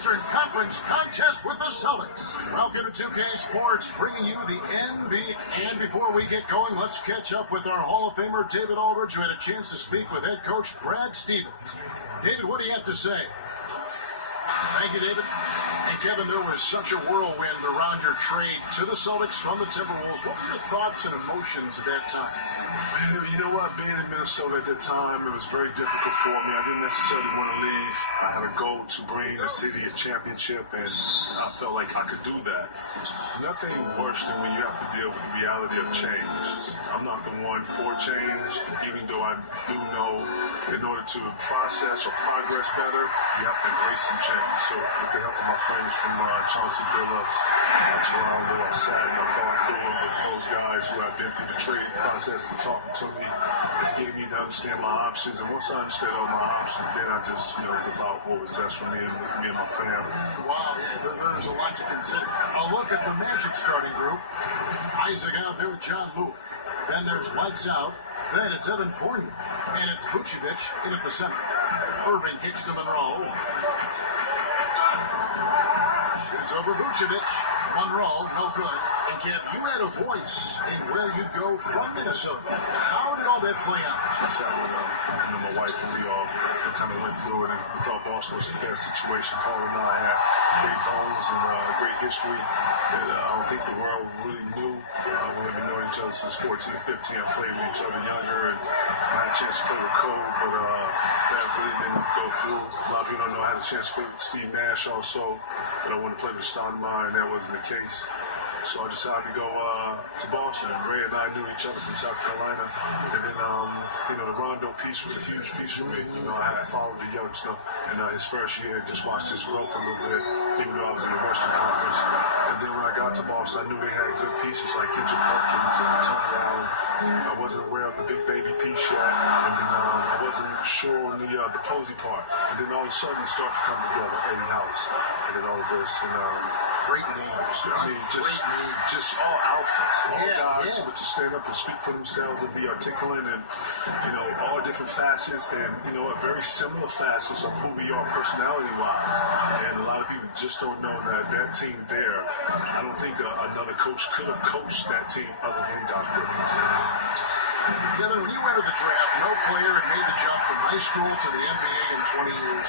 Eastern Conference contest with the Celtics. Welcome to 2K Sports, bringing you the NBA. And before we get going, let's catch up with our Hall of Famer, David Aldridge, who had a chance to speak with head coach Brad Stevens. David, what do you have to say? Thank you, David. And Kevin, there was such a whirlwind around your trade to the Celtics from the Timberwolves. What were your thoughts and emotions at that time? You know what? Being in Minnesota at that time, it was very difficult for me. I didn't necessarily want to leave. I had a goal to bring the city a championship, and I felt like I could do that. Nothing worse than when you have to deal with the reality of change. I'm not the one for change, even though I do know in order to process or progress better, you have to embrace some change. So with the help of my friends from Chauncey Billups, Toronto, Little Sad, and I thought doing with those guys who have been through the trading process and talking to me, it gave me to understand my options. And once I understood all my options, then I just, it was about what was best for me and my family. Wow, there's a lot to consider. I'll look at the Magic starting group. Isaac out there with John Luke. Then there's Lights Out. Then it's Evan Fournier. And it's Vucevic in at the center. Irving kicks to Monroe. Shoots over Vucevic. Monroe, no good. And Kev, you had a voice in where you go from Minnesota. How did all that play out? I sat with my wife, and we all kind of went through it and thought Boston was the best situation. Paul and I had great bones and a great history that I don't think the world really knew. We've been knowing each other since 14, 15. I played with each other younger, and I had a chance to play with Cole, but that really didn't go through. A lot of people don't know I had a chance to play with Steve Nash also, but I wanted to play with Stoudemire, and that wasn't the case. So I decided to go to Boston. Ray and I knew each other from South Carolina. And then, the Rondo piece was a huge piece for me. I had followed the youngster in his first year, just watched his growth a little bit, even though I was in the Western Conference. And then when I got to Boston, I knew they had good pieces like Kendrick Perkins and Tony Allen. I wasn't aware of the big baby piece yet. And then I wasn't sure on the Posey part. And then all of a sudden it started to come together, Eddie House. And then all of this. And, great names. I mean, just all alphas, all guys who would just stand up and speak for themselves and be articulate and, all different facets and, very similar facets of who we are personality-wise. And a lot of people just don't know that team there, I don't think another coach could have coached that team other than Doc Rivers. Kevin, when you entered the draft, no player had made the jump from high school to the NBA in 20 years.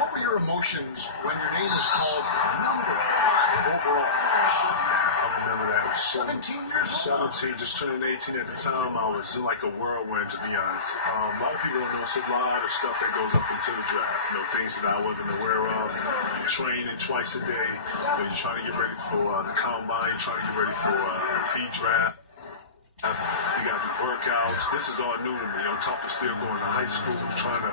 What were your emotions when your name was called number 5 overall? I remember that. 17 years old? 17, just turning 18 at the time. I was in like a whirlwind, to be honest. A lot of people don't know it's a lot of stuff that goes up into the draft. Things that I wasn't aware of. You're training twice a day. You're trying to get ready for the combine. You're trying to get ready for pre-draft. You got to do workouts. This is all new to me. On top of still going to high school, trying to,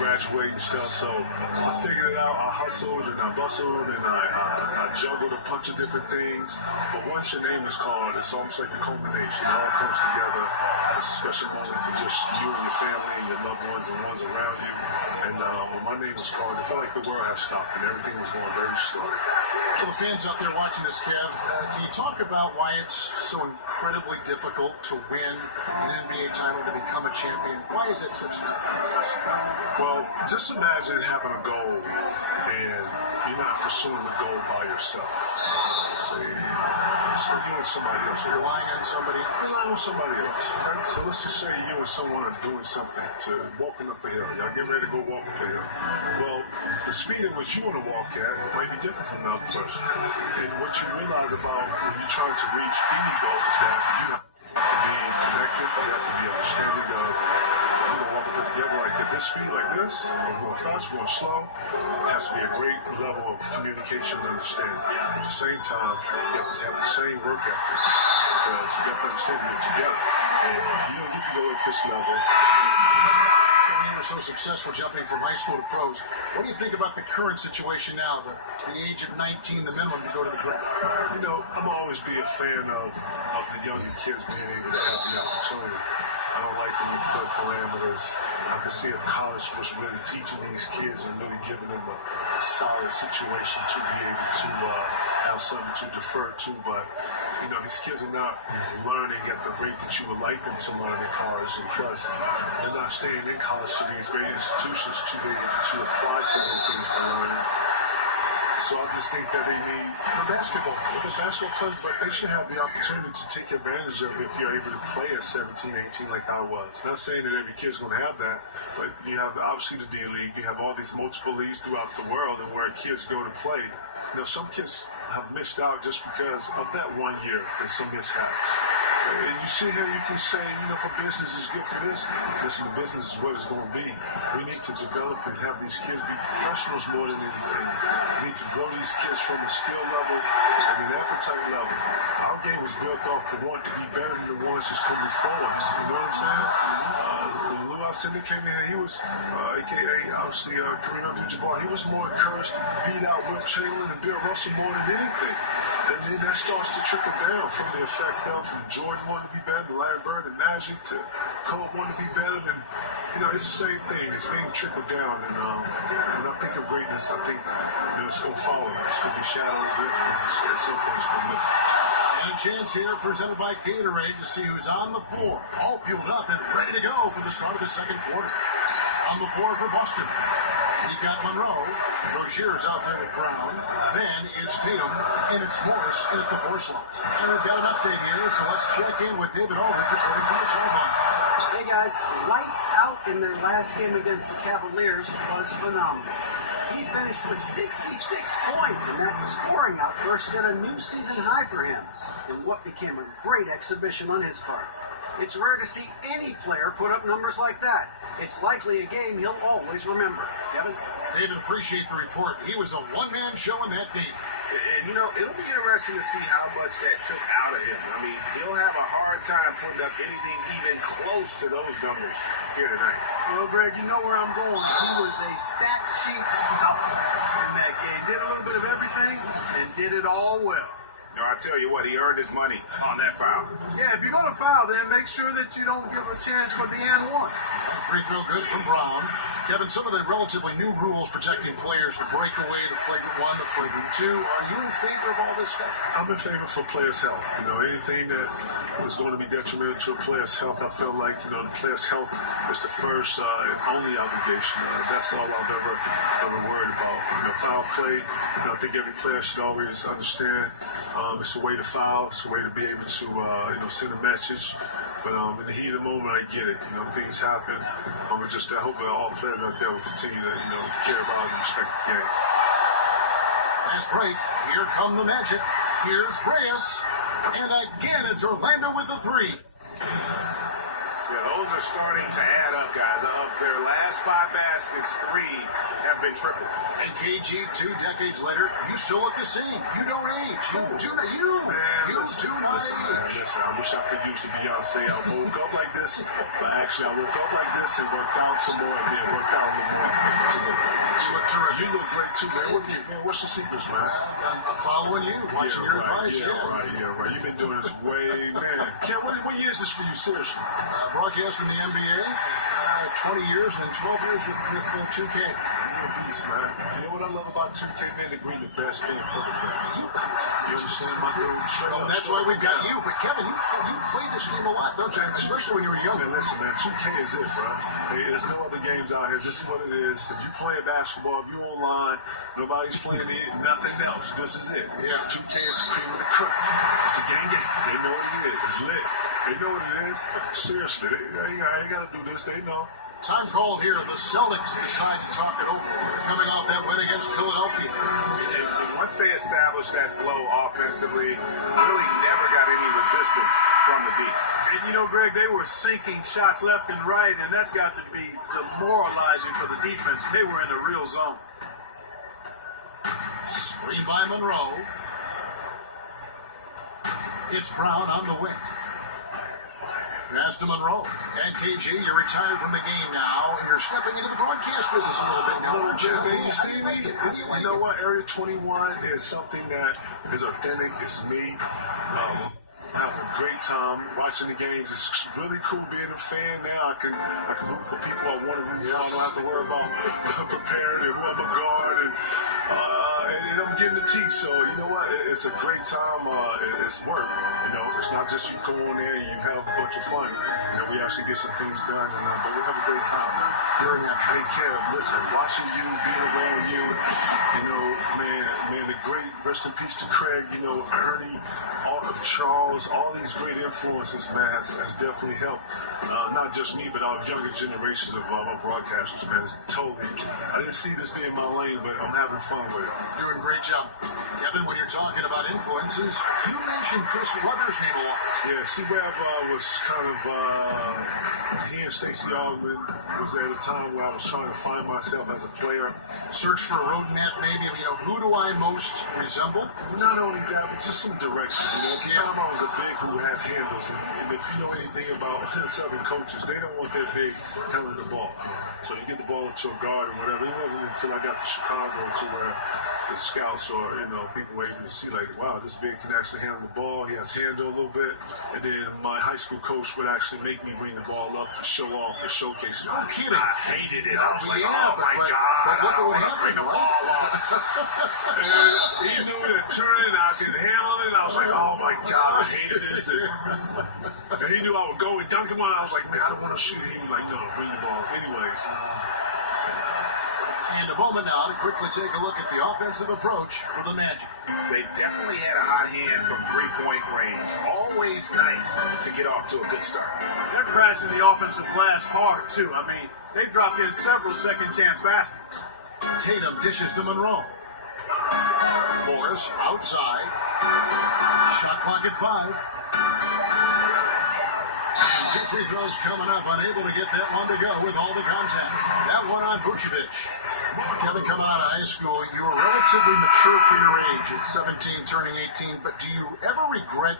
graduate and stuff. So I figured it out. I hustled and I bustled and I juggled a bunch of different things. But once your name is called, it's almost like the culmination. It all comes together. It's a special moment for just you and your family and your loved ones and ones around you. And when my name was called, it felt like the world had stopped and everything was going very slow. For the fans out there watching this, Kev, can you talk about why it's so incredibly difficult to win an NBA title, to become a champion? Why is it such a tough process? Well, just imagine having a goal and you're not pursuing the goal by yourself. Say you and somebody else. You're relying on somebody else. Relying on somebody else. Okay? So let's just say you and someone are doing something to walking up a hill. Y'all get ready to go walk up a hill. Well, the speed at which you want to walk at might be different from the other person. And what you realize about when you're trying to reach any goal is that you have to be connected. You have to be understanding of walking together like at this speed, like this. We're going fast, we're going slow. It has to be a great level of communication and understanding. At the same time, you have to have the same work ethic because you have to understand you're together. And you don't need to go at this level. You were so successful jumping from high school to pros. What do you think about the current situation now, the age of 19, the minimum to go to the draft? I'm always be a fan of the younger kids being able to have the opportunity. I don't like when you put parameters. I can see if college was really teaching these kids and really giving them a solid situation to be able to have something to defer to. But, these kids are not learning at the rate that you would like them to learn in college. And plus, they're not staying in college to these great institutions to be able to apply some of the things they're learning. So I just think that they need the basketball players, but they should have the opportunity to take advantage of it if you're able to play at 17, 18 like I was. Not saying that every kid's going to have that, but you have obviously the D League. You have all these multiple leagues throughout the world and where kids go to play. Some kids have missed out just because of that 1 year and some mishaps. And you sit here, you can say, for business is good for this. Listen, the business is what it's going to be. We need to develop and have these kids be professionals more than anything. We need to grow these kids from a skill level and an appetite level. Our game was built off for one to be better than the ones that's coming before us. You know what I'm saying? When Lou Alcindor came in, he was, a.k.a. obviously Kareem Abdul-Jabbar, he was more encouraged to beat out Will Chamberlain and Bill Russell more than anything. And then that starts to trickle down from the effect of from Jordan wanting to be better than Larry Bird and Magic to Kobe wanting to be better than, it's the same thing. It's being trickled down. And when I think of greatness, I think, it's going to follow. It's going to be shadows and at some point it's going to live. And a chance here presented by Gatorade to see who's on the floor. All fueled up and ready to go for the start of the second quarter. On the floor for Boston, you've got Monroe. Rozier's out there with Brown. Then it's Tatum, and it's Morris at the 4 slot. And we've got an update here, so let's check in with David Aldridge reporting from the sideline. Hey guys, lights out in their last game against the Cavaliers was phenomenal. He finished with 66 points, and that scoring outburst set a new season high for him in what became a great exhibition on his part. It's rare to see any player put up numbers like that. It's likely a game he'll always remember. Kevin? David, appreciate the report. He was a one-man show in that game. And, it'll be interesting to see how much that took out of him. I mean, he'll have a hard time putting up anything even close to those numbers here tonight. Well, Greg, you know where I'm going. He was a stat sheet stuffer in that game. Did a little bit of everything and did it all well. No, I tell you what, he earned his money on that foul. Yeah, if you're going to foul, then make sure that you don't give a chance for the and one. Free throw good from Brown. Kevin, some of the relatively new rules protecting players to break away the flagrant 1, the flagrant 2. Are you in favor of all this stuff? I'm in favor for players' health. Anything that is going to be detrimental to a player's health, I feel like, the player's health is the first and only obligation. That's all I've ever worried about. Foul play, I think every player should always understand it's a way to foul. It's a way to be able to, send a message. But in the heat of the moment, I get it. Things happen. I hope that all players out there will continue to, care about and respect the game. Last break. Here come the Magic. Here's Reyes. And again, it's Orlando with the 3. Yeah, those are starting to add up, guys. Of their last 5 baskets, 3 have been tripled. And KG, 2 decades later, you still look the same. You don't age. You do not age. Listen, I wish I could use the Beyonce. I woke up like this, but actually I woke up like this and worked out some more and then worked out a little more. You look great too, man. What's the secrets, man? I'm following you, watching your advice. Yeah, right. You've been doing this way, man. Ken, what year is this for you, seriously? Broadcasting the NBA, 20 years and then 12 years with 2K. You're a beast, man. You know what I love about 2K, man? They bring the best in for the best. You understand my dude? That's why we've got you. But Kevin, you played this game a lot, don't you? Especially when you were young. Man, listen, man, 2K is it, bro. There's no other games out here. This is what it is. If you play basketball, if you're online, nobody's playing it, nothing else. This is it. Yeah. 2K is the cream of the crop. It's the game. They know what it is. It's lit. They know what it is. Seriously, I ain't got to do this. They know. Time called here. The Celtics decide to talk it over. They're coming off that win against Philadelphia. Once they established that flow offensively, really never got any resistance from the deep. And Greg, they were sinking shots left and right, and that's got to be demoralizing for the defense. They were in the real zone. Screen by Monroe. It's Brown on the wing. Pass to Monroe. And KG, you're retired from the game now, and you're stepping into the broadcast business a little bit now. You see me? You know what? Area 21 is something that is authentic. It's me. Having a great time watching the games. It's really cool being a fan now. I can root for people I want to root for. I don't have to worry about preparing and who I'm a guard and I'm getting to teach. So you know what? It's a great time. It's work. It's not just you go on there and you have a bunch of fun. We actually get some things done, but we have a great time. You're in that. Hey, Kev, listen, watching you, being around you, man, rest in peace to Craig, Ernie, Charles, all these great influences, man, has definitely helped. Not just me, but our younger generations of broadcasters, man. Totally. I didn't see this being my lane, but I'm having fun with it. Doing a great job. Kevin, when you're talking about influences, you mentioned Chris Webber's name a lot. Yeah, C-Web was kind of, he and Stacey Augman was at a time where I was trying to find myself as a player. Search for a roadmap, maybe, who do I most resemble? Not only that, but just some direction. At the time, I was a big who had handles, and if you know anything about Southern coaches, they don't want their big handling the ball. So you get the ball to a guard or whatever. It wasn't until I got to Chicago to where the scouts or people were able to see like, wow, this big can actually handle the ball. He has handle a little bit, and then my high school coach would actually make me bring the ball up to show off or showcase. No kidding. I hated it. I was like, oh my God, but look at what happened. Bring the ball up. And he knew that turning, I could handle it. I was like, oh my God, I hated this. And he knew I would go and dunk him on. I was like, man, I don't want to shoot. He was like, no, bring the ball. Anyways. And a moment now to quickly take a look at the offensive approach for the Magic. They definitely had a hot hand from three-point range. Always nice to get off to a good start. They're crashing the offensive glass hard, too. I mean, they've dropped in several second-chance baskets. Tatum dishes to Monroe. Morris outside. Shot clock at 5. And 2 free throws coming up. Unable to get that one to go with all the contact. That one on Vucevic. Kevin, coming out of high school, you were relatively mature for your age. It's 17, turning 18. But do you ever regret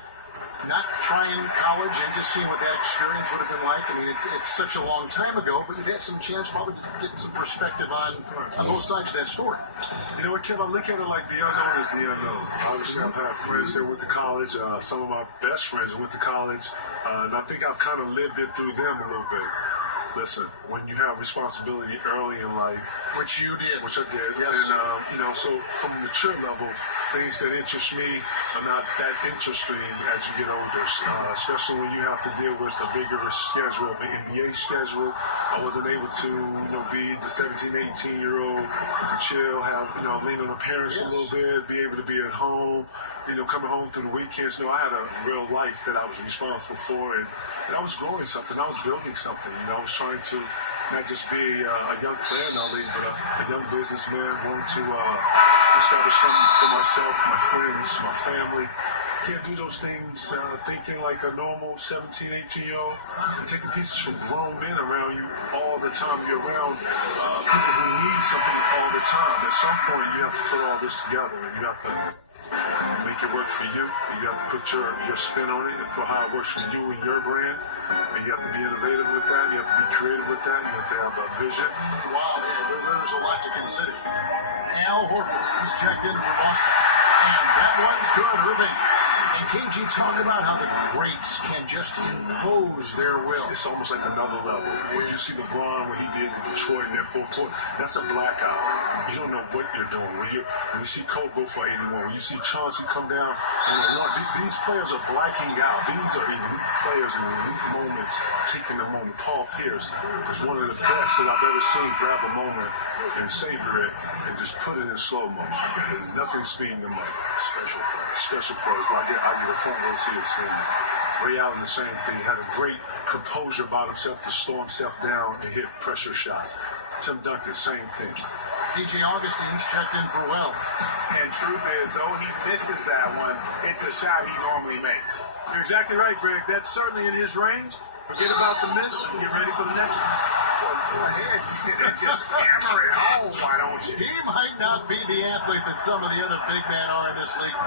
not trying college and just seeing what that experience would have been like? I mean, it's such a long time ago, but you've had some chance probably to get some perspective on both sides of that story. You know what, Kev? I look at it like the unknown is the unknown. Obviously, I've had friends that went to college. Some of my best friends went to college. And I think I've kind of lived it through them a little bit. Listen, when you have responsibility early in life, Which you did. Which I did. Yes. And, so from a mature level, things that interest me are not that interesting as you get older, especially when you have to deal with a vigorous schedule of an NBA schedule. I wasn't able to, be the 17, 18-year-old to chill, have, lean on the parents a little bit, be able to be at home, coming home through the weekends. I had a real life that I was responsible for, and I was growing something. I was building something. I was trying to not just be a young player in our league, but a young businessman wanting to establish something for myself, my friends, my family. Can't do those things thinking like a normal 17, 18-year-old and taking pieces from grown men around you all the time. You're around people who need something all the time. At some point, you have to put all this together, and you have to make it work for you. And you have to put your spin on it and for how it works for you and your brand. And you have to be innovative with that. You have to be creative with that. You have to have a vision. Wow, there's a lot to consider. Al Horford, he's checked in for Boston. And that one's good, Irving. And KG, talk about how the greats can just impose their will. It's almost like another level. When you see LeBron, what he did to Detroit in their fourth quarter, that's a blackout. You don't know what you're doing. When you see Cole go for 81, when you see Chauncey come down, these players are blacking out. These are elite players in elite moments, taking the moment. Paul Pierce is one of the best that I've ever seen grab a moment and savor it and just put it in slow-mo. There's nothing speeding them up. Special pros. I get a phone call to this game. Ray Allen, the same thing. Had a great composure about himself to slow himself down and hit pressure shots. Tim Duncan, same thing. PJ Augustine's checked in for well. And truth is, though he misses that one, it's a shot he normally makes. You're exactly right, Greg. That's certainly in his range. Forget about the miss and get ready for the next one. Go ahead and just hammer it home, why don't you? He might not be the athlete that some of the other big men are in this league.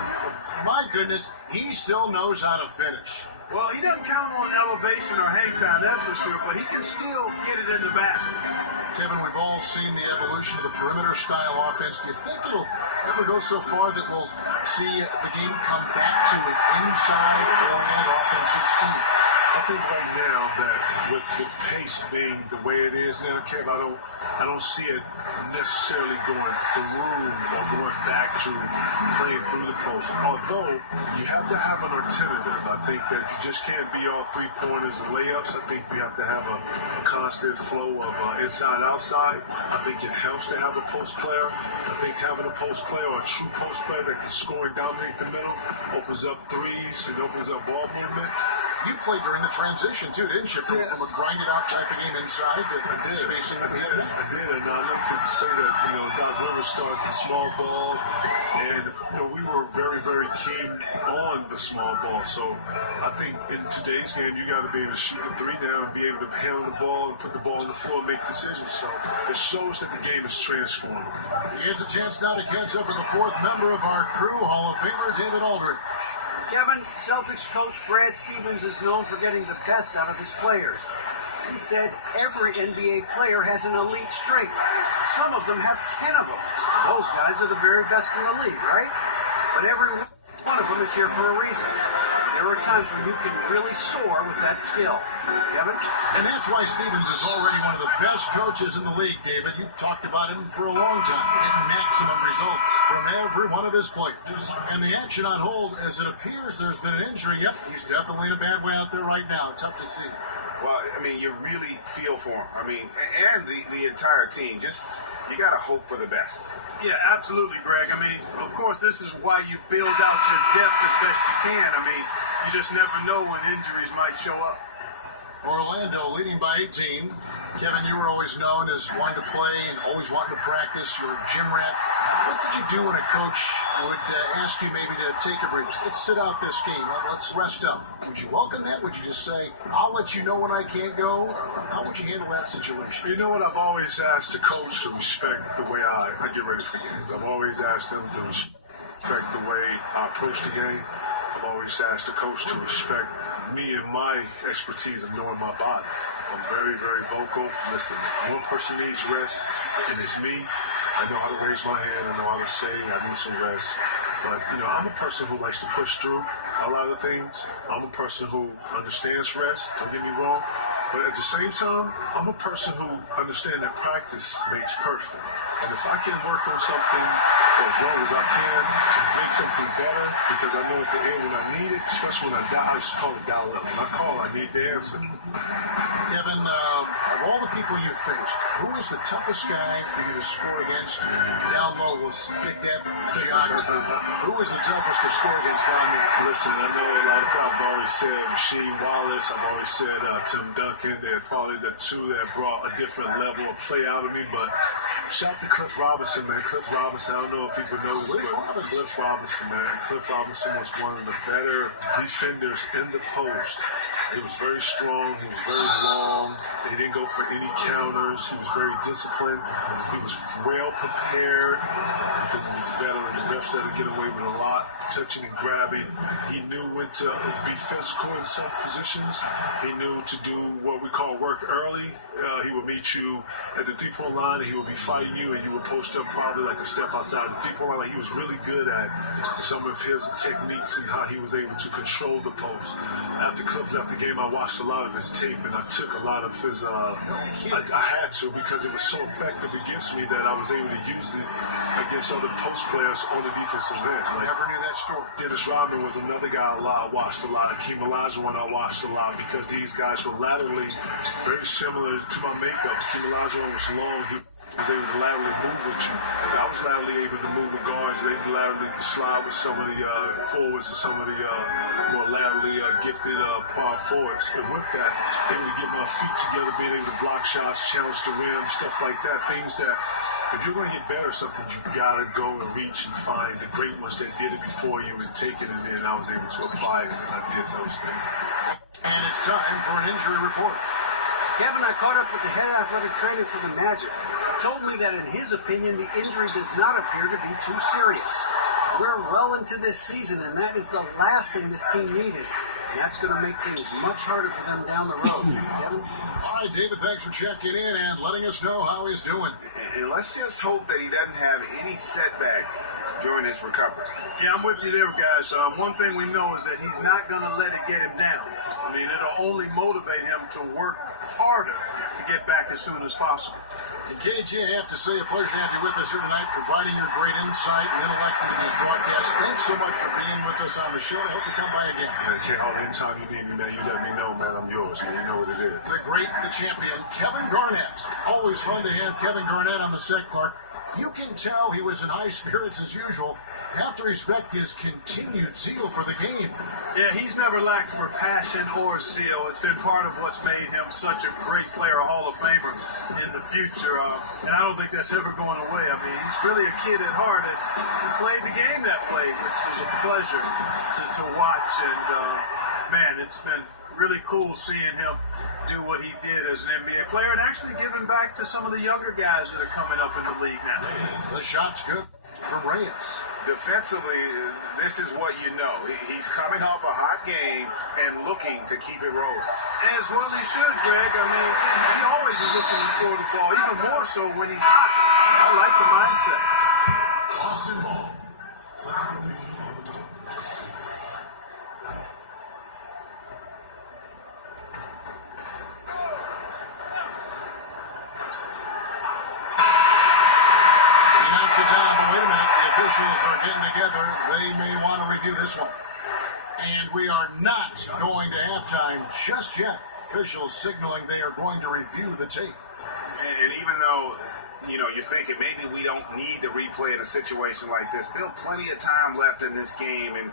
My goodness, he still knows how to finish. Well, he doesn't count on elevation or hang time, that's for sure, but he can still get it in the basket. Kevin, we've all seen the evolution of the perimeter-style offense. Do you think it'll ever go so far that we'll see the game come back to an inside-oriented offensive scheme? I think right now that with the pace being the way it is now, Kev, I don't see it necessarily going through or going back to playing through the post. Although you have to have an alternative. I think that you just can't be all three-pointers and layups. I think we have to have a constant flow of inside-outside. I think it helps to have a post player. I think having a post player or a true post player that can score and dominate the middle opens up threes and opens up ball movement. You played during the transition too, didn't you? From a grinded-out type of game inside to spacing. I did, and I like to say that Doc Rivers started the small ball, and we were very, very keen on the small ball. So I think in today's game, you got to be able to shoot the three down and be able to handle the ball and put the ball on the floor and make decisions. So it shows that the game is transformed. Here's a chance now to catch up with the fourth member of our crew, Hall of Famer David Aldridge. Kevin, Celtics coach Brad Stevens is known for getting the best out of his players. He said every NBA player has an elite strength. Some of them have 10 of them. Those guys are the very best in the league, right? But every one of them is here for a reason. There are times when you can really soar with that skill. Kevin? And that's why Stevens is already one of the best coaches in the league, David. You've talked about him for a long time, getting maximum results from every one of his players. And the action on hold, as it appears there's been an injury. Yep, he's definitely in a bad way out there right now. Tough to see. Well, I mean, you really feel for him. I mean, and the entire team. Just, you got to hope for the best. Yeah, absolutely, Greg. I mean, of course, this is why you build out your depth as best you can. I mean, you just never know when injuries might show up. Orlando leading by 18. Kevin, you were always known as wanting to play and always wanting to practice. You're a gym rat. What did you do when a coach would ask you maybe to take a break? Let's sit out this game. Let's rest up. Would you welcome that? Would you just say, I'll let you know when I can't go? How would you handle that situation? You know what? I've always asked the coach to respect the way I get ready for games. I've always asked him to respect the way I approach the game. I've always asked the coach to respect me and my expertise of knowing my body. I'm very, very vocal. Listen, if one person needs rest, and it's me, I know how to raise my hand. I know how to say I need some rest. But, I'm a person who likes to push through a lot of things. I'm a person who understands rest, don't get me wrong. But at the same time, I'm a person who understands that practice makes perfect. And if I can work on something for as long as I can to make something better, because I know at the end when I need it, especially when I used to call it dial up. When I call, I need the answer. Kevin, of all the people you've faced, who is the toughest guy for you to score against? Down low, we'll pick that geography. Who is the toughest to score against down there? Listen, I know a lot of people have always said Rasheed Wallace. I've always said Tim Duncan. They're probably the two that brought a different level of play out of me. But shout out to Cliff Robinson, man. Cliff Robinson, I don't know if people know this, but Cliff Robinson, man. Cliff Robinson was one of the better defenders in the post. He was very strong. He was very long. He didn't go for any counters. He was very disciplined. He was well prepared because he was a veteran. The refs let him get away with a lot, touching and grabbing. He knew when to be physical in some positions. He knew to do what we call work early. He would meet you at the three-point line, and he would be fighting you, and you would post up probably like a step outside the three-point line. Like he was really good at some of his techniques and how he was able to control the post. After Cliff left the game, I watched a lot of his tape, and I took a lot of his. I had to because it was so effective against me that I was able to use it against other post players on the defensive end. I never knew that story. Dennis Rodman was another guy I watched a lot. Akeem Olajuwon I watched a lot because these guys were laterally very similar to my makeup. Akeem Olajuwon was long. He was able to laterally move with you. I was laterally able to move with guards. Able to laterally slide with some of the forwards and some of the more laterally gifted power forwards. And with that, able to get my feet together, being able to block shots, challenge the rim, stuff like that. Things that if you're going to get better at something, you got to go and reach and find the great ones that did it before you and take it, and then I was able to apply it, and I did those things. And it's time for an injury report. Kevin, I caught up with the head athletic trainer for the Magic. Told me that in his opinion, the injury does not appear to be too serious. We're well into this season, and that is the last thing this team needed. And that's going to make things much harder for them down the road. Kevin? All right, David, thanks for checking in and letting us know how he's doing. And let's just hope that he doesn't have any setbacks during his recovery. Yeah, I'm with you there, guys. One thing we know is that he's not going to let it get him down. I mean, it'll only motivate him to work harder to get back as soon as possible. And KG, I have to say, a pleasure to have you with us here tonight, providing your great insight and intellect into these broadcasts. Thanks so much for being with us on the show. I hope you come by again. Man, J-Hall, anytime you need me, man, you let me know, man. I'm yours, man. You know what it is. The great, the champion, Kevin Garnett. Always fun to have Kevin Garnett on the set, Clark. You can tell he was in high spirits as usual. Have to respect his continued zeal for the game. Yeah, he's never lacked for passion or zeal. It's been part of what's made him such a great player, a Hall of Famer in the future. And I don't think that's ever going away. I mean, he's really a kid at heart, and he played the game that way, which was a pleasure to watch. And, man, it's been really cool seeing him do what he did as an NBA player and actually giving back to some of the younger guys that are coming up in the league now. The shot's good from Reyes. Defensively, this is what you know. He's coming off a hot game and looking to keep it rolling. As well he should, Greg. I mean, he always is looking to score the ball, even more so when he's hot. I like the mindset. Austin Ball. Are getting together. They may want to review this one. And we are not going to halftime just yet. Officials signaling they are going to review the tape. And even though, you know, you're thinking maybe we don't need to replay in a situation like this, still plenty of time left in this game, and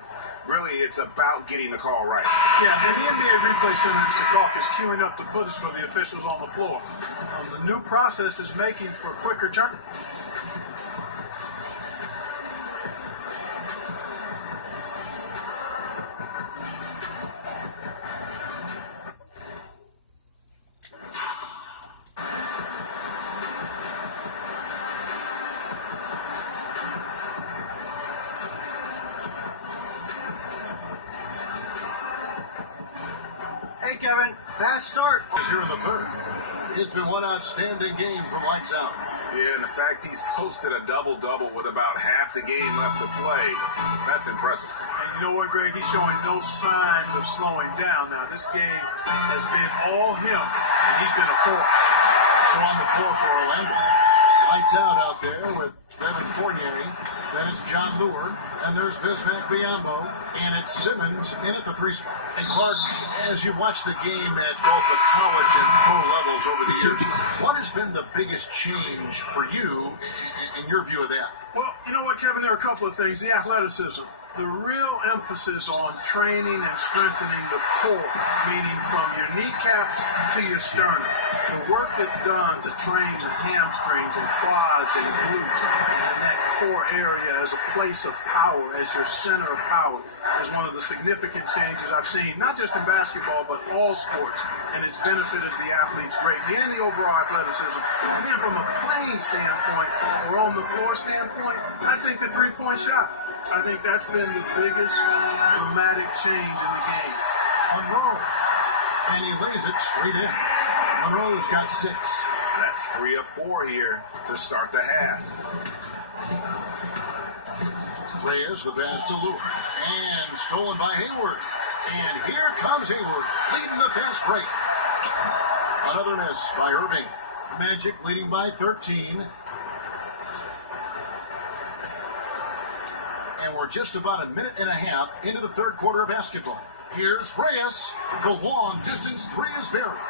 really it's about getting the call right. Yeah, and the NBA Replay Center in Secaucus is queuing up the footage for the officials on the floor. The new process is making for quicker turn. Kevin, fast start. Here in the third. It's been one outstanding game from Lights Out. Yeah, and the fact he's posted a double-double with about half the game left to play, that's impressive. And you know what, Greg? He's showing no signs of slowing down. Now, this game has been all him, and he's been a force. So on the floor for Orlando. Lights out there with Evan Fournier. Then it's John Lure. And there's Bismack Biyombo. And it's Simmons in at the 3 spot. And Clark, as you watch the game at both the college and pro levels over the years, what has been the biggest change for you in your view of that? Well, you know what, Kevin? There are a couple of things. The athleticism. The real emphasis on training and strengthening the core, meaning from your kneecaps to your sternum. The work that's done to train the hamstrings and quads and glutes and that core area as a place of power, as your center of power, is one of the significant changes I've seen, not just in basketball, but all sports. And it's benefited the athletes greatly and the overall athleticism. And then from a playing standpoint or on the floor standpoint, I think the three-point shot. I think that's been the biggest dramatic change in the game. Monroe. And he lays it straight in. Monroe's got 6. That's 3 of 4 here to start the half. Reyes, the pass to Lure. And stolen by Hayward. And here comes Hayward, leading the fast break. Another miss by Irving. Magic leading by 13. And we're just about a minute and a half into the third quarter of basketball. Here's Reyes. The long distance 3 is buried.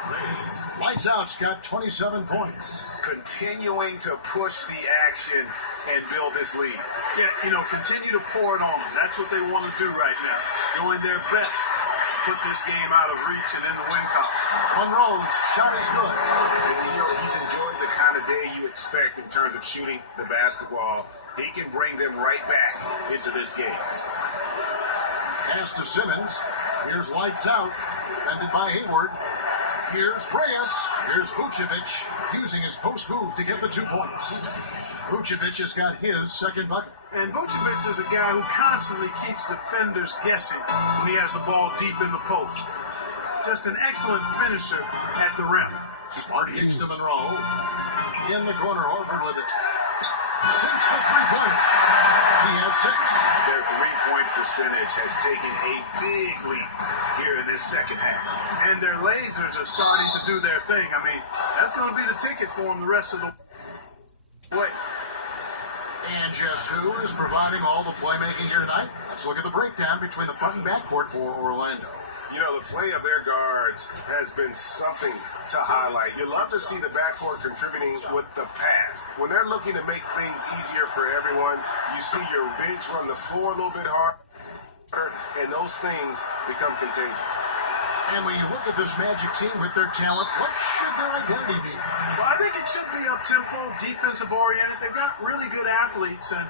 Lights out's got 27 points. Continuing to push the action and build this lead. Yeah, you know, continue to pour it on them. That's what they want to do right now. Doing their best to put this game out of reach and in the win column. Monroe's shot is good. And, you know, he's enjoyed the kind of day you expect in terms of shooting the basketball. He can bring them right back into this game. Pass to Simmons. Here's Lights out. Defended by Hayward. Here's Reyes. Here's Vucevic using his post move to get the 2 points. Vucevic has got his second bucket. And Vucevic is a guy who constantly keeps defenders guessing when he has the ball deep in the post. Just an excellent finisher at the rim. Smart kicks to Monroe. In the corner, Horford with it. Sinks the three-pointer. He has 6. Their three-point percentage has taken a big leap here in this second half. And their lasers are starting to do their thing. I mean, that's going to be the ticket for them the rest of the Wait. And just who is providing all the playmaking here tonight? Let's look at the breakdown between the front and backcourt for Orlando. You know, the play of their guards has been something to highlight. You love to see the backcourt contributing with the pass. When they're looking to make things easier for everyone, you see your bigs run the floor a little bit harder, and those things become contagious. And when you look at this Magic team with their talent, what should their identity be? Well, I think it should be up-tempo, defensive-oriented. They've got really good athletes, and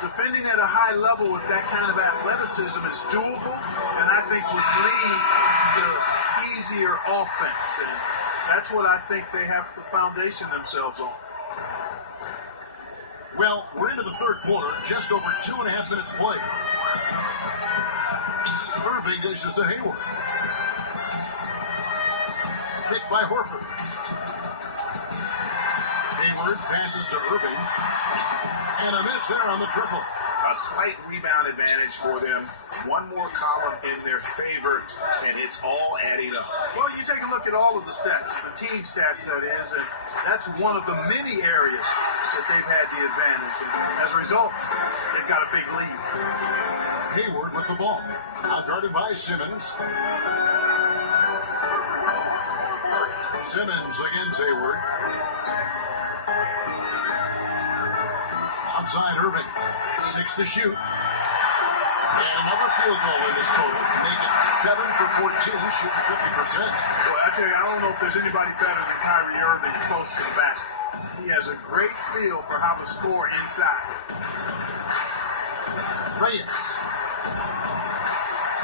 defending at a high level with that kind of athleticism is doable, and I think would lead to easier offense. And that's what I think they have to foundation themselves on. Well, we're into the third quarter, just over 2.5 minutes played. Irving dishes to Hayward. Picked by Horford. Hayward passes to Irving. And a miss there on the triple. A slight rebound advantage for them. One more column in their favor, and it's all adding up. Well, you take a look at all of the stats, the team stats, that is, and that's one of the many areas that they've had the advantage. And as a result, they've got a big lead. Hayward with the ball. Now guarded by Simmons. Simmons against Hayward. Outside Irving. 6 to shoot. And another field goal in this total. Make it 7 for 14, shooting 50%. Well, I tell you, I don't know if there's anybody better than Kyrie Irving close to the basket. He has a great feel for how to score inside. Reyes.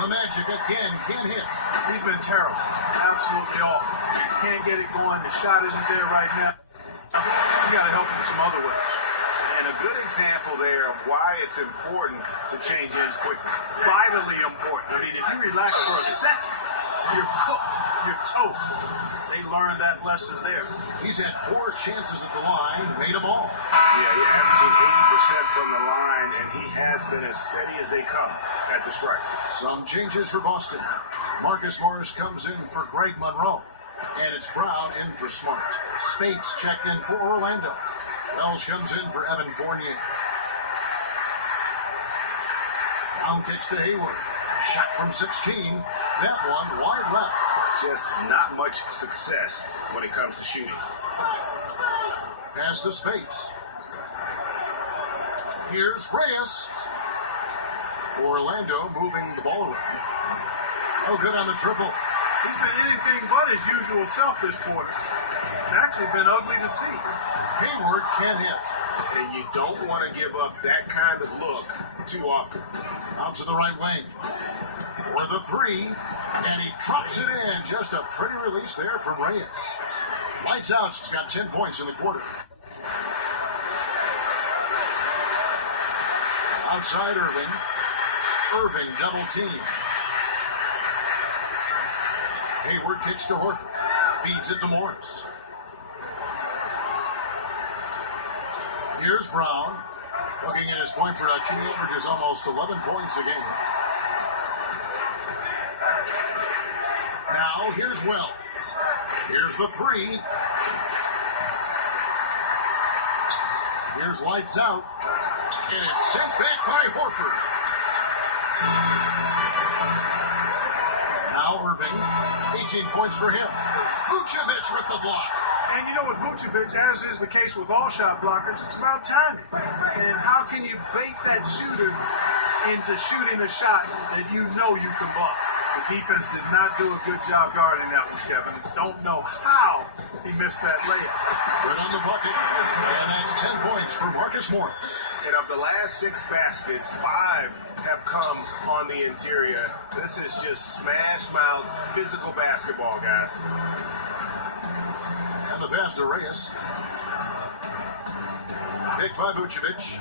The Magic again can't hit. He's been terrible. Absolutely awful. Can't get it going. The shot isn't there right now. You got to help him some other ways. And a good example there of why it's important to change ends quickly. Vitally important. I mean, if you relax for a second, you're cooked. You're toast. They learned that lesson there. He's had 4 chances at the line, made them all. Yeah, he's averaging 80% from the line, and he has been as steady as they come at the stripe. Some changes for Boston. Marcus Morris comes in for Greg Monroe. And it's Brown in for Smart. Spates checked in for Orlando. Wells comes in for Evan Fournier. Brown kicks to Hayward. Shot from 16. That one wide left. Just not much success when it comes to shooting. Pass to Spates. Here's Reyes. Orlando moving the ball around. Oh, good on the triple. He's been anything but his usual self this quarter. It's actually been ugly to see. Hayward can hit. And you don't want to give up that kind of look too often. Out to the right wing. For the 3. And he drops it in. Just a pretty release there from Reyes. Lights out. He's got 10 points in the quarter. Outside Irving. Irving double team. Hayward kicks to Horford. Feeds it to Morris. Here's Brown. Looking at his point production, he averages almost 11 points a game. Now, here's Wells. Here's the 3. Here's lights out. And it's sent back by Horford. Now Irving. 18 points for him. Vucevic with the block. And you know, with Vucevic, as is the case with all shot blockers, it's about timing. And how can you bait that shooter into shooting a shot that you know you can block? The defense did not do a good job guarding that one, Kevin. Don't know how he missed that layup. Good on the bucket. And that's 10 points for Marcus Morris. And of the last 6 baskets, 5 have come on the interior. This is just smash mouth physical basketball, guys. And the pass to Reyes. Picked by Vucevic.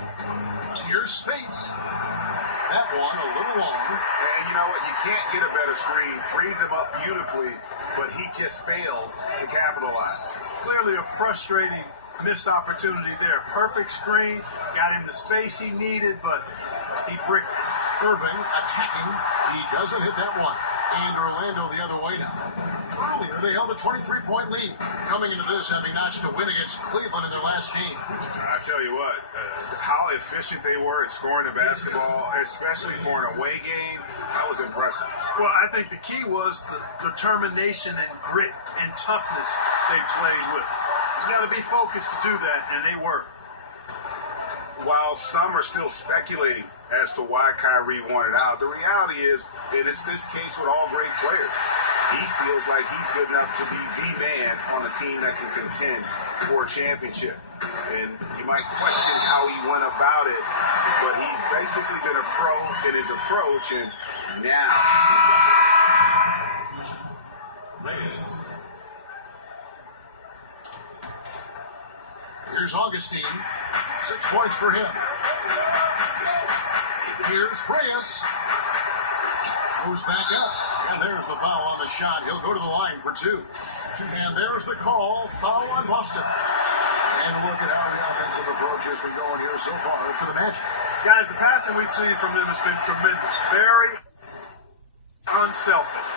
Here's Spates. That one a little long. And you know what? You can't get a better screen. Frees him up beautifully, but he just fails to capitalize. Clearly a frustrating missed opportunity there. Perfect screen, got him the space he needed, but he bricked it. Irving attacking. He doesn't hit that one. And Orlando the other way now. Earlier, they held a 23-point lead, coming into this having notched a win against Cleveland in their last game. I tell you what, how efficient they were at scoring the basketball, especially for an away game, that was impressive. Well, I think the key was the determination and grit and toughness they played with. You got to be focused to do that, and they were. While some are still speculating as to why Kyrie wanted out, the reality is, and it's this case with all great players, he feels like he's good enough to be the man on a team that can contend for a championship. And you might question how he went about it, but he's basically been a pro in his approach, and now Here's Augustine. 6 points for him. Here's Reyes. Moves back up. And there's the foul on the shot. He'll go to the line for 2. And there's the call. Foul on Boston. And look at how the offensive approach has been going here so far for the Magic. Guys, the passing we've seen from them has been tremendous. Very unselfish.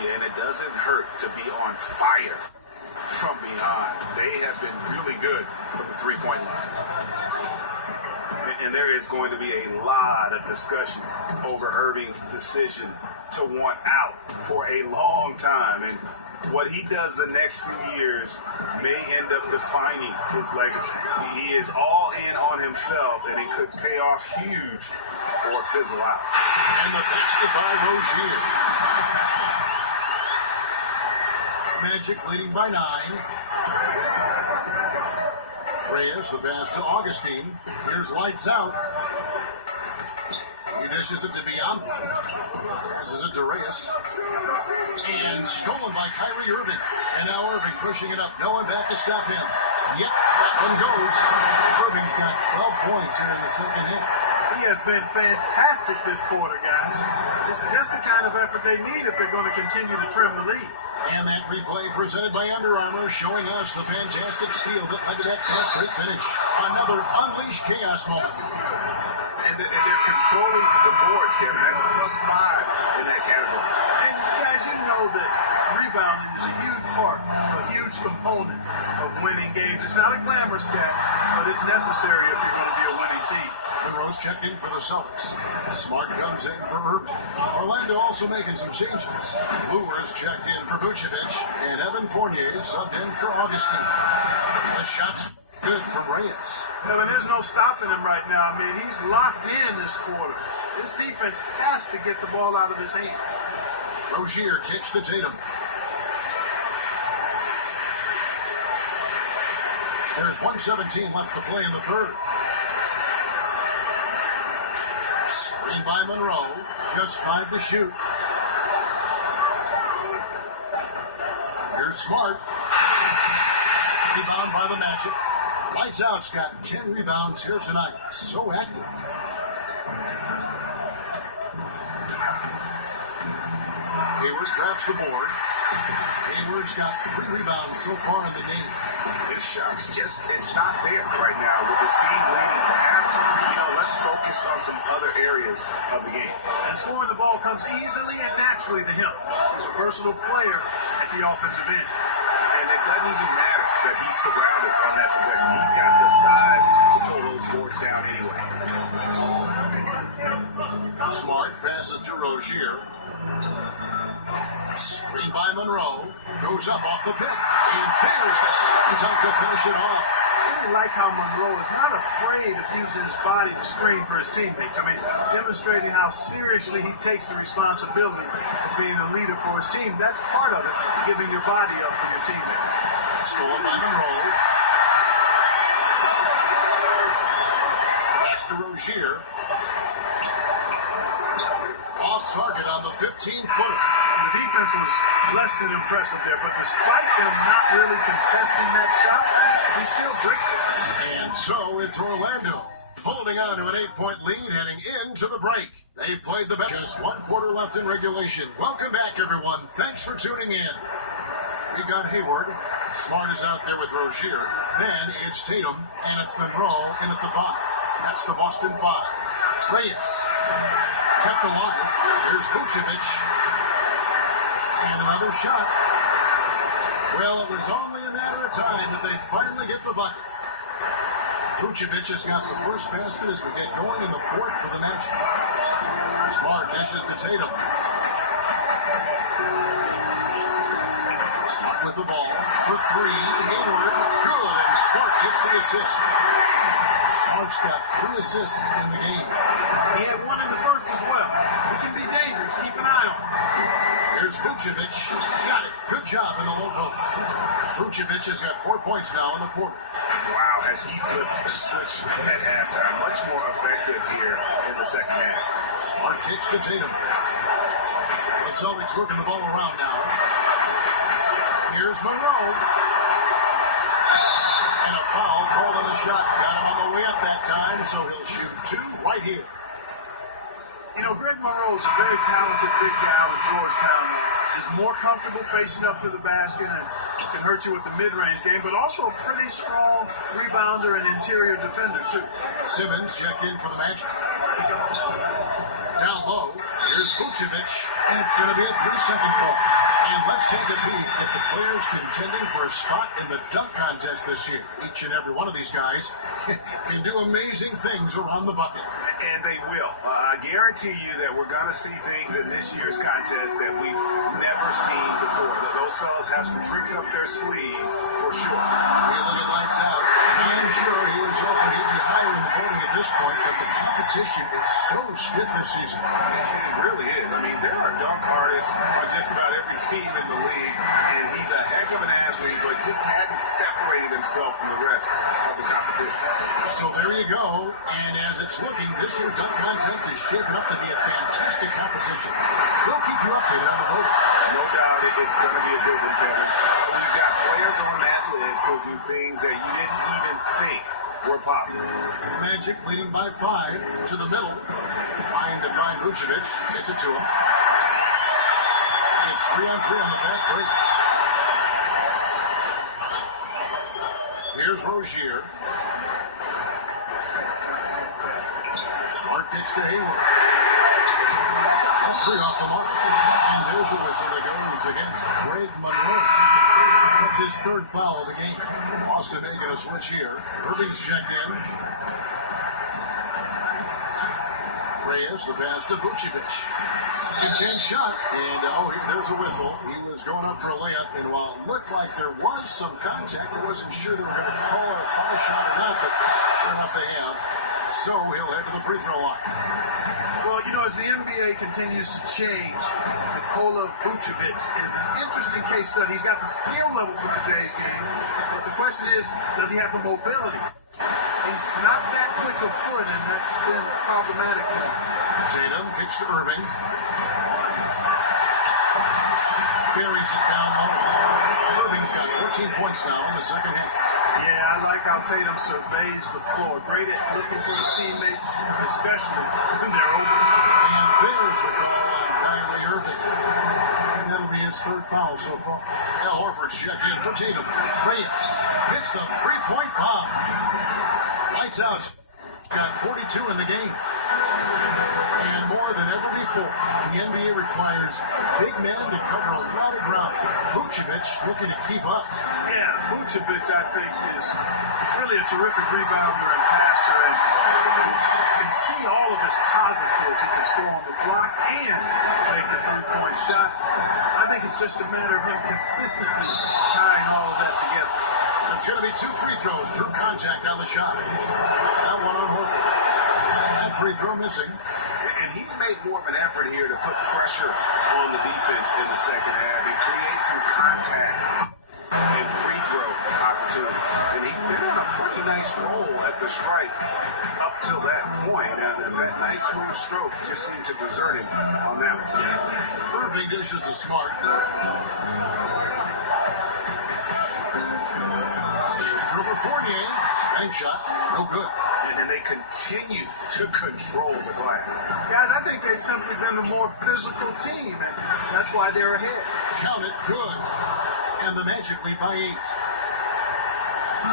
yeah, and it doesn't hurt to be on fire from beyond. They have been really good from the three-point line. And there is going to be a lot of discussion over Irving's decision to want out for a long time. And what he does the next few years may end up defining his legacy. He is all in on himself, and it could pay off huge or fizzle out. And the basket by Rozier. Magic leading by 9. Reyes, the pass to Augustine. Here's lights out. He dishes it to Biombo. Passes it to Reyes. And stolen by Kyrie Irving. And now Irving pushing it up. No one back to stop him. Yep, that one goes. Irving's got 12 points here in the second half. He has been fantastic this quarter, guys. This is just the kind of effort they need if they're going to continue to trim the lead. And that replay presented by Under Armour showing us the fantastic steal that led to that plus-break finish. Another unleashed chaos moment. And they're controlling the boards, Kevin. That's +5 in that category. And guys, you know that rebounding is a huge part, a huge component of winning games. It's not a glamorous stat, but it's necessary if you're going to be a winning team. And Rose checked in for the Celtics. Smart comes in for Irving. Orlando also making some changes. Lewis checked in for Vucevic, and Evan Fournier subbed in for Augustine. The shot's good from Reyes. Evan, there's no stopping him right now. I mean, he's locked in this quarter. This defense has to get the ball out of his hand. Rozier kicks to Tatum. There's 1:17 left to play in the third. Screen by Monroe. Just 5 to shoot. Here's Smart. Rebound by the Magic. Lights Out's got 10 rebounds here tonight. So active. Hayward drops the board. Hayward's got 3 rebounds so far in the game. His shots it's not there right now with his team leading. Perhaps, let's focus on some other areas of the game. And scoring the ball comes easily and naturally to him. He's a versatile player at the offensive end. And it doesn't even matter that he's surrounded on that possession. He's got the size to pull those boards down anyway. Smart passes to Rozier. Screen by Monroe. Goes up off the pick. And there's a sudden dunk to finish it off. I really like how Monroe is not afraid of using his body to screen for his teammates. I mean, demonstrating how seriously he takes the responsibility of being a leader for his team. That's part of it, giving your body up for your teammates. Stolen by Monroe. Pass to Rozier. Off target on the 15-footer. The defense was less than impressive there, but despite them not really contesting that shot, he still bricked it. And so it's Orlando holding on to an 8-point lead heading into the break. They played the best. Just 1 quarter left in regulation. Welcome back, everyone. Thanks for tuning in. We got Hayward. Smart is out there with Rozier. Then it's Tatum, and it's Monroe in at the 5. That's the Boston 5. Reyes kept alive. Here's Vucevic. And another shot. Well, it was only a matter of time that they finally get the bucket. Vucevic has got the first basket as we get going in the fourth for the Magic. Smart dishes to Tatum. Smart with the ball for three. Hayward, good, and Smart gets the assist. Smart's got 3 assists in the game. He had one in the first as well. He can be dangerous. Keep an eye on him. Here's Vucevic. Got it. Good job in the low post. Vucevic has got 4 points now in the quarter. Wow, has he flipped the switch at halftime? Much more effective here in the second half. Smart kicks to Tatum. The Celtics working the ball around now. Here's Monroe. And a foul called on the shot. Got him on the way up that time, so he'll shoot 2 right here. You know, Greg Monroe is a very talented big guy out of Georgetown. He's more comfortable facing up to the basket and can hurt you with the mid-range game, but also a pretty strong rebounder and interior defender, too. Simmons checked in for the Magic. Down low, here's Vucevic, and it's going to be a 3-second call. And let's take a peek at the players contending for a spot in the dunk contest this year. Each and every one of these guys can do amazing things around the bucket. And they will. I guarantee you that we're going to see things in this year's contest that we've never seen before. Those fellas have some tricks up their sleeve for sure. We look at lights out, and I am sure he was hoping he'd be higher in the voting at this point, but the competition is so stiff this season. It really is. I mean, there are dunk artists on just about every team in the league, and he's a heck of an athlete, but just hadn't separated himself from the rest of the competition. So there you go, and as it's looking, this year's dunk contest is shaping up to be a fantastic competition. We'll keep you updated on the voting. No doubt it's going to be a good one, Kevin. We've got players on that list who do things that you didn't even think were possible. Magic leading by 5 to the middle. Trying to find Vucevic. Gets it to him. It's 3-on-3 on the fast break. Here's Rozier. Smart kicks to Hayward. That 3 off the mark. And there's a whistle that goes against Greg Monroe. That's his 3rd foul of the game. Boston making a switch here. Irving's checked in. Reyes, the pass to Vucevic. Second shot. And, there's a whistle. He was going up for a layup. And while it looked like there was some contact, I wasn't sure they were going to call it a foul shot or not, but sure enough they have. So he'll head to the free throw line. Well, you know, as the NBA continues to change, Nikola Vucevic is an interesting case study. He's got the skill level for today's game, but the question is, does he have the mobility? He's not that quick of foot, and that's been problematic for him. Tatum kicks to Irving. Carries it down low. Irving's got 14 points now in the second half. Yeah, I like how Tatum surveys the floor. Great at looking for his teammates, especially when they're open. And there's a call on Kyrie Irving. And that'll be his 3rd foul so far. Al Horford's checked in for Tatum. Reyes hits the 3-point bomb. Lights out. Got 42 in the game. And more than ever before, the NBA requires big men to cover a lot of ground. Vucevic looking to keep up. Yeah, Vucevic, I think, is really a terrific rebounder and passer. And you can see all of his positives. He can score on the block and make the 3-point shot. I think it's just a matter of him consistently tying all of that together. It's going to be 2 free throws. Drew contact on the shot. That one on Horford. That free throw missing. And he's made more of an effort here to put pressure on the defense in the second half and create some contact and free throw opportunity. And he's been on a pretty nice roll at the stripe up till that point. And that nice smooth stroke just seemed to desert him on that one. Irving dishes to Smart. Over Fournier. Bank shot. No good. And then they continue to control the glass. Guys, I think they've simply been the more physical team, and that's why they're ahead. Count it. Good. And the Magic lead by 8.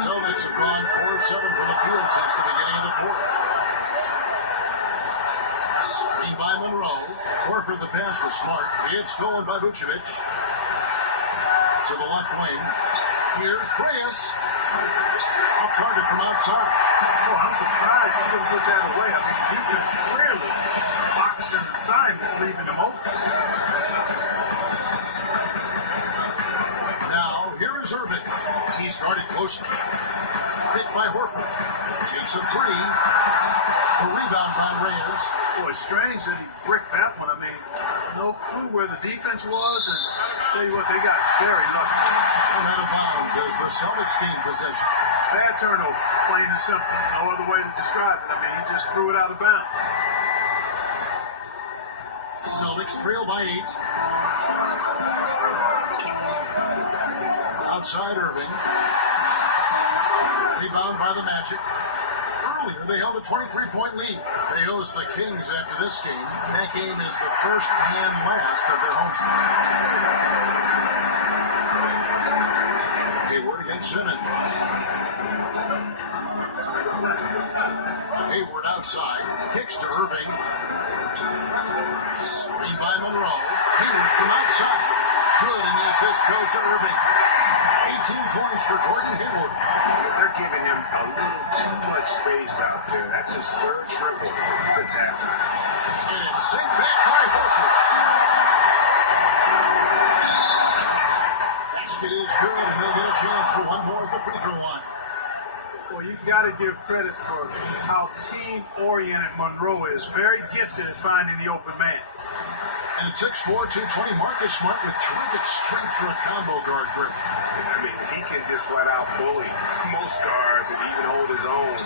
Celtics have gone 4-7 from the field since the beginning of the 4th. Screen by Monroe. Horford the pass to Smart. It's stolen by Vucevic. to the left wing. Here's Reyes. Off target from outside. Oh, I'm surprised he couldn't put that away. I mean, defense clearly boxed an assignment, leaving him open. Now, here is Irving. He's guarded closely. Picked by Horford. Takes a three. The rebound by Reyes. Boy, strange that he bricked that one. I mean, no clue where the defense was, and tell you what, they got very lucky. And out of bounds as the Celtics gain possession. Bad turnover, plain and simple. No other way to describe it. I mean, he just threw it out of bounds. Celtics trail by 8. Outside Irving. Rebound by the Magic. Earlier, they held a 23-point lead. They host the Kings after this game. That game is the first and last of their homestand. Hayward against Simmons. Hayward outside. Kicks to Irving. Screen by Monroe. Hayward from outside. Good, and the assist goes to Irving. 18 points for Gordon Hayward. They're giving him a little too much space out there. That's his third triple since halftime. And it's sent back by Horford. Basket is good, and they'll get a chance for one more at the free throw line. Well, you've got to give credit for how team-oriented Monroe is. Very gifted at finding the open man. And 6'4", 220, Marcus Smart with terrific strength for a combo guard grip. I mean, he can just flat out bully most guards and even hold his own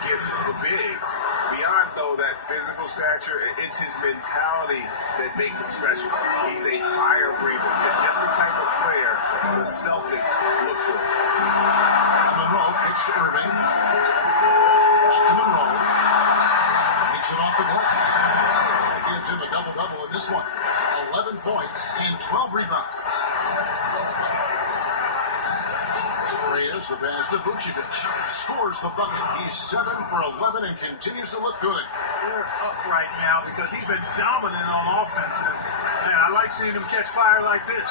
against the bigs. Beyond, though, that physical stature, it's his mentality that makes him special. He's a fire breather, just the type of player the Celtics look for. Monroe kicks to Irving. Back to Monroe. Makes it off the glass. That gives him a double-double in this one. 11 points and 12 rebounds. Reyes, the pass to Vucevic. Scores the bucket. He's 7 for 11 and continues to look good. They're up right now because he's been dominant on offense. And, man, I like seeing him catch fire like this.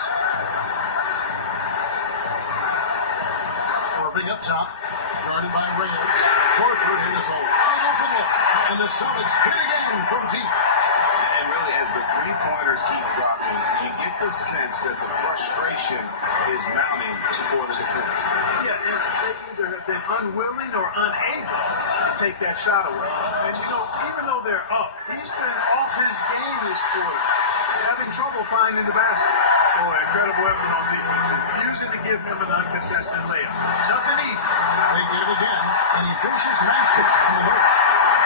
Irving up top, guarded by Reyes. Horford in his own wide open look. And the Celtics hit again from deep. And really, as the three-pointers keep dropping, you get the sense that the frustration is mounting for the defense. Yeah, and they either have been unwilling or unable to take that shot away. And, you know, even though they're up, he's been off his game this quarter, having trouble finding the basket. Boy, incredible effort on defense, refusing to give him an uncontested layup. Nothing easy. They did it again, and he finishes nicely on the hook.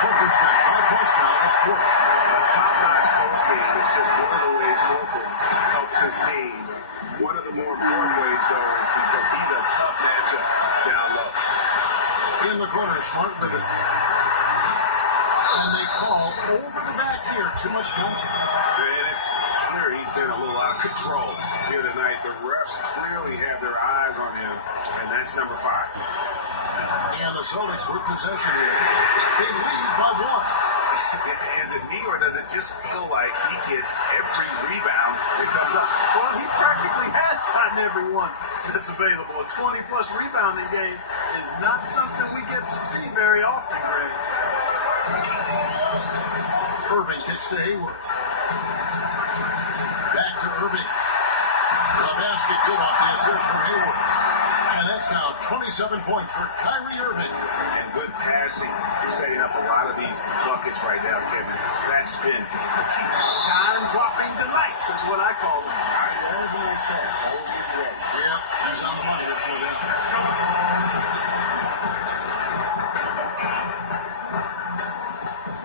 Horford's got 5 points now this quarter. A top-notch post game is just one of the ways Horford helps his team. One of the more important ways, though, is because he's a tough matchup down low. In the corner, Smart with it. And they call over the back here. Too much contact. And it's clear he's been a little out of control here tonight. The refs clearly have their eyes on him, and that's number 5. And the Celtics with possession here. They lead by 1. Is it me, or does it just feel like he gets every rebound that comes up? Well, he practically has gotten every one that's available. A 20-plus rebounding game is not something we get to see very often, Greg. Irving kicks to Hayward. Back to Irving. The basket good off the assist from Hayward. And that's now 27 points for Kyrie Irving. And good passing, setting up a lot of these buckets right now, Kevin. That's been the key. Time-dropping delights is what I call them. That was a nice pass. I will give you that. Yeah, he's on the money. That's no doubt.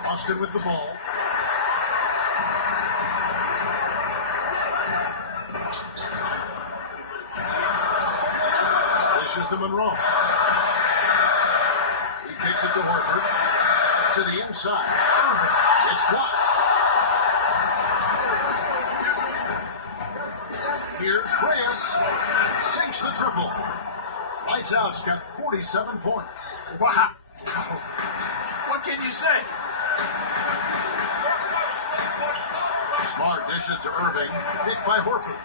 Austin with the ball. Dishes to Monroe. He kicks it to Horford. To the inside. Irving. It's blocked. Here's Reyes. Sinks the triple. Lights out's got 47 points. Wow. What can you say? Smart dishes to Irving. Picked by Horford.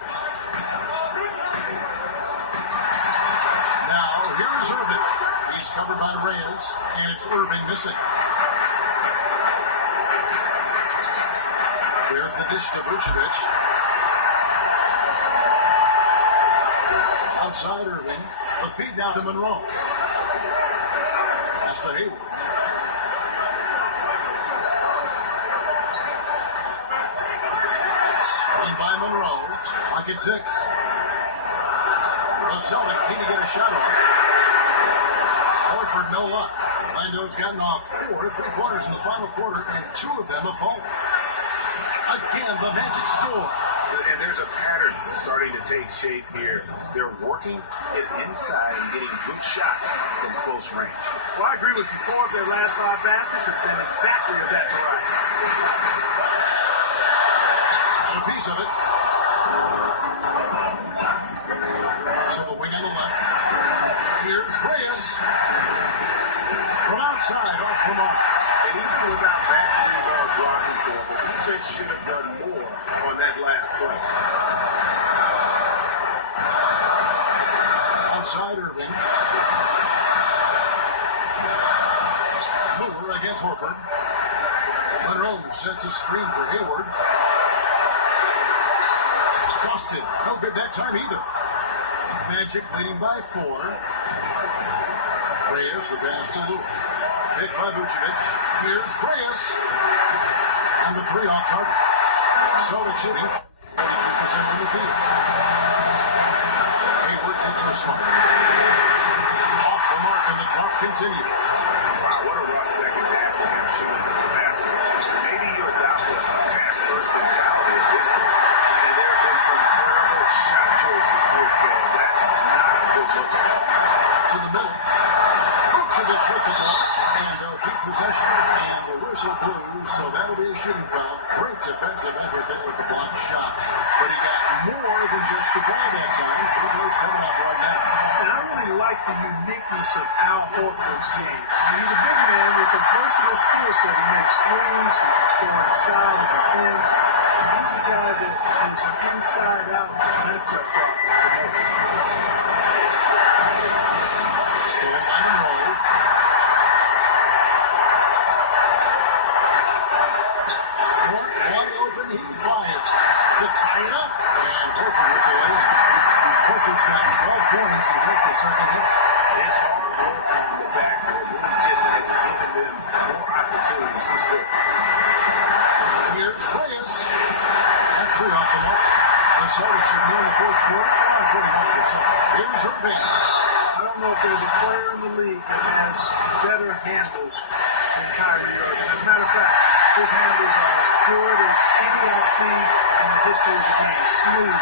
He's covered by Reyes, and it's Irving missing. There's the dish to Vucevic. Outside Irving. The feed now to Monroe. Pass to Hayward. Screen by Monroe. Pocket 6. The Celtics need to get a shot off. Horford, no luck. Orlando's gotten off 4 3-pointers in the final quarter, and 2 of them have fallen. Again, the Magic score. And there's a pattern starting to take shape here. They're working it inside and getting good shots from close range. Well, I agree with you. 4 of their last 5 baskets have been exactly of that variety. A piece of it. So the wing on the left. Here's Reyes. From outside, off the mark. And even without that three-ball driving for the defense should have done more on that last play. Outside Irving. Moore against Horford. Monroe sets a screen for Hayward. Boston, no good that time either. Magic leading by 4. Reyes, the pass to Lewis. Picked by Vucevic. Here's Reyes. And the 3 off target. Celtics shooting 43% from the field. Hayward takes the smart. Off the mark, and the drop continues. Wow, what a rough second half for him shooting the basketball. Maybe you'll doubt the pass-first mentality at this point. And there have been some terrible shot choices here, Ken. That's not a good look at all. To the middle. Vucevic with the block, and they'll keep possession. And the whistle blows, so that'll be a shooting foul. Great defensive effort there with the block shot. But he got more than just the ball that time. Free throws coming up right now. And I really like the uniqueness of Al Horford's game. He's a big man with a versatile skill set. He makes threes, scoring style, and defends. He's a guy that is an inside-out matchup problem for most. Stolen by Monroe. Short, wide open, he fires to tie it up. And Horford with the lane. Horford's got 12 points in just the second half. His hard work on the backboard really just has given them more opportunities to score. Here's Reyes. That 3 off the mark. The Celtics are in the fourth quarter, around 41%. Here's Irving. I don't know if there's a player in the league that has better handles than Kyrie Irving. As a matter of fact, his handles are as good as any I've seen in the history of the game. Smooth,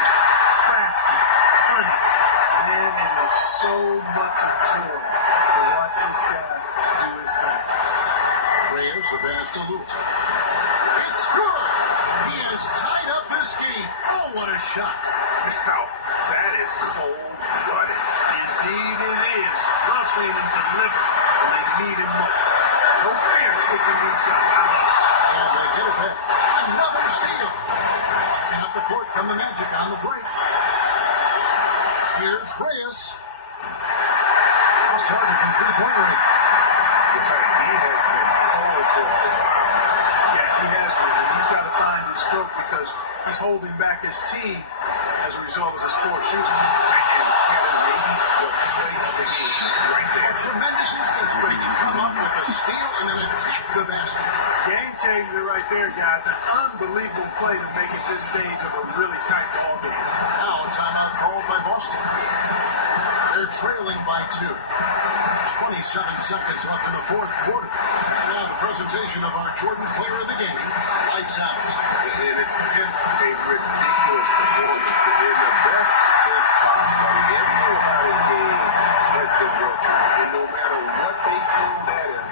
crafty, cunning. Man, and there's so much joy to watch this guy do his thing. Reyes, the pass to Lewis. It's good. He has tied up this game. Oh, what a shot. Now, that is cold-blooded. Indeed it is. Love seeing him deliver when they need him most. No fear taking these shots out. And they get it back. Another steal. And up the court come the Magic on the break. Here's Reyes. Off target from 3-point range. He has been cold for a while. Yeah, he has been. And he's got to find his stroke because he's holding back his team as a result of his poor shooting. And Kevin, maybe the play of the game right there. Tremendous instincts when you come up with a steal and then attack the basket. Game changer right there, guys. An unbelievable play to make it this stage of a really tight ball game. Now a timeout called by Boston. They're trailing by 2. 27 seconds left in the fourth quarter. Now the presentation of our Jordan player of the game. Lights out. And it's been a ridiculous performance. It is the best since possible. Everything about his game has been broken. And no matter what they threw at him,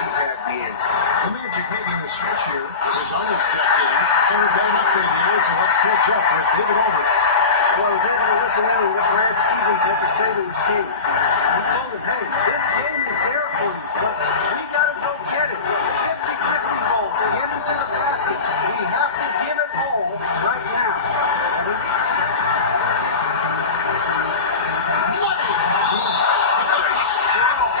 he's had the answer. The Magic making the switch here. His owners checked in. And we've got an update here, so let's catch up with David Aldridge. Well, I was able to listen in to what Brad Stevens had to say to his team. He told them, hey, this game is there for you, but we got to go get it. 50-50 balls, get into the basket. We have to give it all right now. Such a strong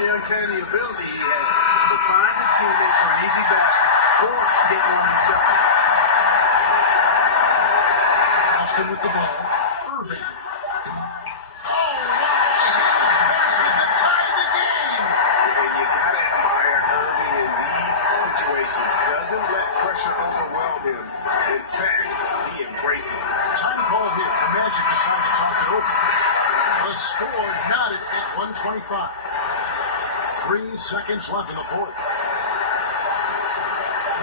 the uncanny ability he had to find a teammate for an easy basket or get one himself. Austin with the ball. Irving. Oh, what a huge basket that tied the game. And you gotta admire Irving in these situations. Doesn't let pressure overwhelm him. In fact, he embraces it. Time call here. The Magic decide to talk it over. The score knotted at 125. 3 seconds left in the fourth.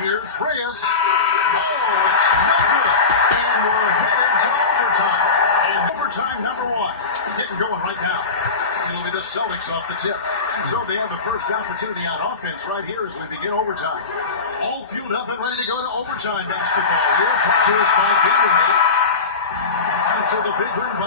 Here's Reyes. Oh, it's no good. And we're headed to overtime. And overtime number 1. Getting going right now. It'll be the Celtics off the tip. And so they have the first opportunity on offense right here as we begin overtime. All fueled up and ready to go to overtime basketball here. Brought to us by Gatorade. And so the big win by